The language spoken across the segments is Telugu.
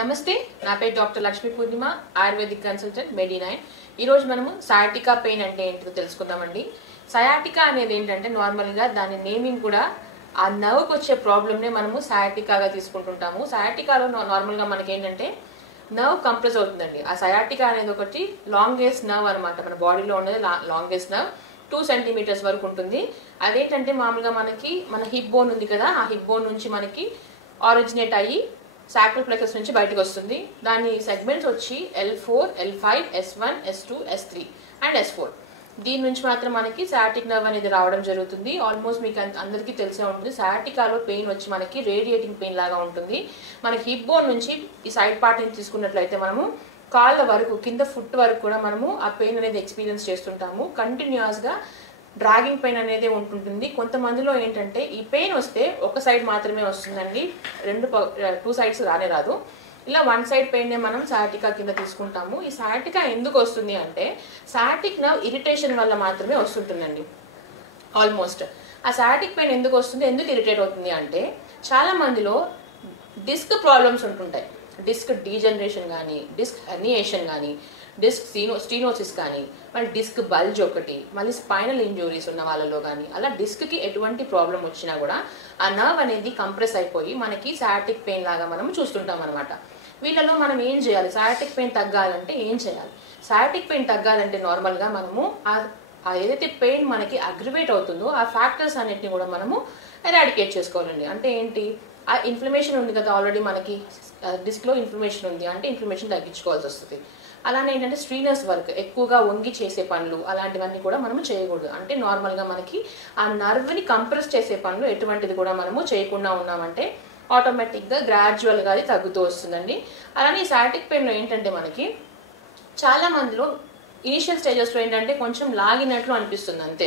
నమస్తే, నా పేరు డాక్టర్ లక్ష్మీ పూర్ణిమ, ఆయుర్వేదిక్ కన్సల్టెంట్ మెడి9. ఈరోజు మనము సయాటికా పెయిన్ అంటే ఏంటో తెలుసుకుందామండి. సయాటికా అనేది ఏంటంటే నార్మల్గా దాని నేమింగ్ కూడా ఆ నర్వ్కి వచ్చే ప్రాబ్లమ్నే మనము సయాటికాగా తీసుకుంటుంటాము. సయాటికాలో నార్మల్గా మనకి ఏంటంటే నర్వ్ కంప్రెస్ అవుతుందండి. ఆ సయాటికా అనేది ఒకటి లాంగెస్ట్ నర్వ్ అనమాట. మన బాడీలో ఉన్నది లాంగెస్ట్ నర్వ్ 2 సెంటీమీటర్స్ వరకు ఉంటుంది. అదేంటంటే మామూలుగా మనకి మన హిప్ బోన్ ఉంది కదా, ఆ హిప్ బోన్ నుంచి మనకి ఆరిజినేట్ అయ్యి సాక్రల్ ప్లెక్సస్ నుంచి బయటకు వస్తుంది. దాని సెగ్మెంట్స్ వచ్చి L4, L5, S1, S2, S3 and S4. దీని నుంచి మాత్రం మనకి సయాటిక్ నర్వ్ అనేది రావడం జరుగుతుంది. ఆల్మోస్ట్ మీకు అందరికీ తెలిసే ఉంటుంది. సయాటికాలో పెయిన్ వచ్చి మనకి రేడియేటింగ్ పెయిన్ లాగా ఉంటుంది. మనకి హిప్ బోన్ నుంచి ఈ సైడ్ పార్ట్ నుంచి తీసుకున్నట్లయితే మనము కాళ్ళ వరకు, కింద ఫుట్ వరకు కూడా మనము ఆ పెయిన్ అనేది ఎక్స్పీరియన్స్ చేస్తుంటాము. కంటిన్యూస్గా డ్రాగింగ్ పెయిన్ అనేది ఉంటుంటుంది. కొంతమందిలో ఏంటంటే ఈ పెయిన్ వస్తే ఒక సైడ్ మాత్రమే వస్తుందండి, 2 సైడ్స్ రాదు. ఇలా 1 సైడ్ పెయిన్ మనం సయాటికా కింద తీసుకుంటాము. ఈ సయాటికా ఎందుకు వస్తుంది అంటే సయాటిక్ నర్వ్ ఇరిటేషన్ వల్ల మాత్రమే వస్తుంటుందండి. ఆల్మోస్ట్ ఆ సయాటిక్ పెయిన్ ఎందుకు వస్తుంది, ఎందుకు ఇరిటేట్ అవుతుంది అంటే చాలా మందిలో డిస్క్ ప్రాబ్లమ్స్ ఉంటుంటాయి. డిస్క్ డీజనరేషన్ కానీ, డిస్క్ హెర్నియేషన్ కానీ, డిస్క్ స్టీనోసిస్ కానీ, మళ్ళీ డిస్క్ బల్జ్ ఒకటి, మళ్ళీ స్పైనల్ ఇంజురీస్ ఉన్న వాళ్ళలో కానీ, అలా డిస్క్కి ఎటువంటి ప్రాబ్లం వచ్చినా కూడా ఆ నర్వ్ అనేది కంప్రెస్ అయిపోయి మనకి సయాటిక్ పెయిన్ లాగా మనం చూస్తుంటాం అనమాట. వీళ్ళలో మనం ఏం చేయాలి, సయాటిక్ పెయిన్ తగ్గాలంటే ఏం చేయాలి? సయాటిక్ పెయిన్ తగ్గాలంటే నార్మల్గా మనము ఏదైతే పెయిన్ మనకి అగ్రివేట్ అవుతుందో ఆ ఫ్యాక్టర్స్ అన్నిటిని కూడా మనము ఎరాడికేట్ చేసుకోవాలండి. అంటే ఏంటి, ఆ ఇన్ఫ్లమేషన్ ఉంది కదా, ఆల్రెడీ మనకి డిస్క్లో ఇన్ఫ్లమేషన్ ఉంది అంటే ఇన్ఫ్లమేషన్ తగ్గించుకోవాల్సి వస్తుంది. అలానే ఏంటంటే స్ట్రీనర్స్ వర్క్, ఎక్కువగా వంగి చేసే పనులు అలాంటివన్నీ కూడా మనము చేయకూడదు. అంటే నార్మల్గా మనకి ఆ నర్వ్ని కంప్రెస్ చేసే పనులు ఎటువంటిది కూడా మనము చేయకుండా ఉన్నామంటే ఆటోమేటిక్గా గ్రాడ్యువల్గా అది తగ్గుతూ వస్తుందండి. అలానే ఈ సయాటిక్ పెయిన్లో ఏంటంటే మనకి చాలా మందిలో ఇనిషియల్ స్టేజెస్లో ఏంటంటే కొంచెం లాగినట్లు అనిపిస్తుంది అంతే,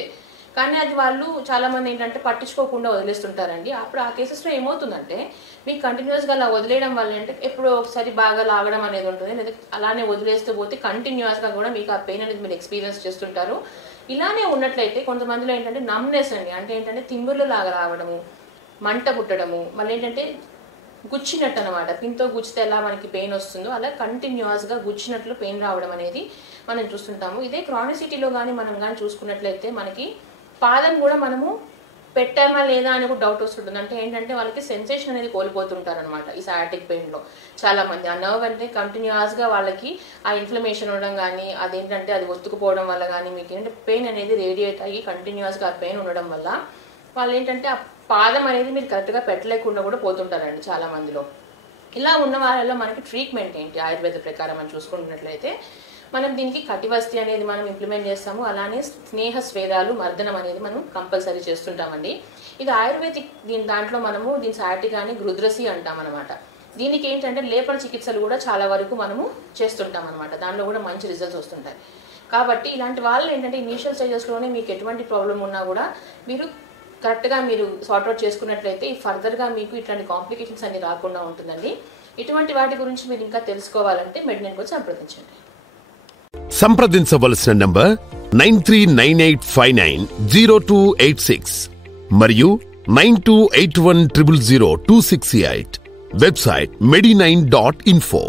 కానీ అది వాళ్ళు చాలామంది ఏంటంటే పట్టించుకోకుండా వదిలేస్తుంటారండి. అప్పుడు ఆ కేసెస్లో ఏమవుతుందంటే మీకు కంటిన్యూస్గా అలా వదిలేయడం వల్ల అంటే ఎప్పుడో ఒకసారి బాగా లాగడం అనేది ఉంటుంది, లేదా అలానే వదిలేస్తూ పోతే కంటిన్యూస్గా కూడా మీకు ఆ పెయిన్ అనేది మీరు ఎక్స్పీరియన్స్ చేస్తుంటారు. ఇలానే ఉన్నట్లయితే కొంతమందిలో ఏంటంటే నమ్నెస్ అండి, అంటే ఏంటంటే తిమ్ముర్లు లాగా రావడము, మంట పుట్టడము, మళ్ళీ ఏంటంటే గుచ్చినట్టు అనమాట. పిన్తో గుచ్చితే ఎలా మనకి పెయిన్ వస్తుందో అలా కంటిన్యూస్గా గుచ్చినట్లు పెయిన్ రావడం అనేది మనం చూస్తుంటాము. ఇదే క్రానిసిటీలో కానీ మనం కానీ చూసుకున్నట్లయితే మనకి పాదం కూడా మనము పెట్టామా లేదా అని కూడా డౌట్ వస్తుంటుంది. అంటే ఏంటంటే వాళ్ళకి సెన్సేషన్ అనేది కోల్పోతుంటారు అనమాట ఈ సయాటిక్ పెయిన్లో చాలా మంది. ఆ నర్వ్ అంటే కంటిన్యూస్గా వాళ్ళకి ఆ ఇన్ఫ్లమేషన్ ఉండడం కానీ, అదేంటంటే అది ఒత్తుకుపోవడం వల్ల కానీ మీకు ఏంటంటే పెయిన్ అనేది రేడియేట్ అయ్యి కంటిన్యూస్గా ఆ పెయిన్ ఉండడం వల్ల వాళ్ళు ఏంటంటే ఆ పాదం అనేది మీరు కరెక్ట్గా పెట్టలేకుండా కూడా పోతుంటారండి చాలా మందిలో. ఇలా ఉన్న వాళ్ళలో మనకి ట్రీట్మెంట్ ఏంటి ఆయుర్వేద ప్రకారం మనం చూసుకుంటున్నట్లయితే మనం దీనికి కటివస్తి అనేది మనం ఇంప్లిమెంట్ చేస్తాము. అలానే స్నేహ స్వేదాలు మర్దనం అనేది మనం కంపల్సరీ చేస్తుంటామండి. ఇది ఆయుర్వేదిక్ దాంట్లో మనము దీని సయాటికాని గృద్రసి అంటాం అనమాట. దీనికి ఏంటంటే లేపన చికిత్సలు కూడా చాలా వరకు మనము చేస్తుంటాం అనమాట. దాంట్లో కూడా మంచి రిజల్ట్స్ వస్తుంటాయి. కాబట్టి ఇలాంటి వాళ్ళు ఏంటంటే ఇనీషియల్ స్టేజెస్లోనే మీకు ఎటువంటి ప్రాబ్లం ఉన్నా కూడా మీరు కరెక్ట్గా మీరు సార్ట్అవుట్ చేసుకున్నట్లయితే ఫర్దర్గా మీకు ఇట్లాంటి కాంప్లికేషన్స్ అన్ని రాకుండా ఉంటుందండి. ఇటువంటి వాటి గురించి మీరు ఇంకా తెలుసుకోవాలంటే మెడి9 కూడా సంప్రదించండి. సంప్రదించవలసిన నంబర్ 9398590286 మరియు 9281000268. Website medi9.info.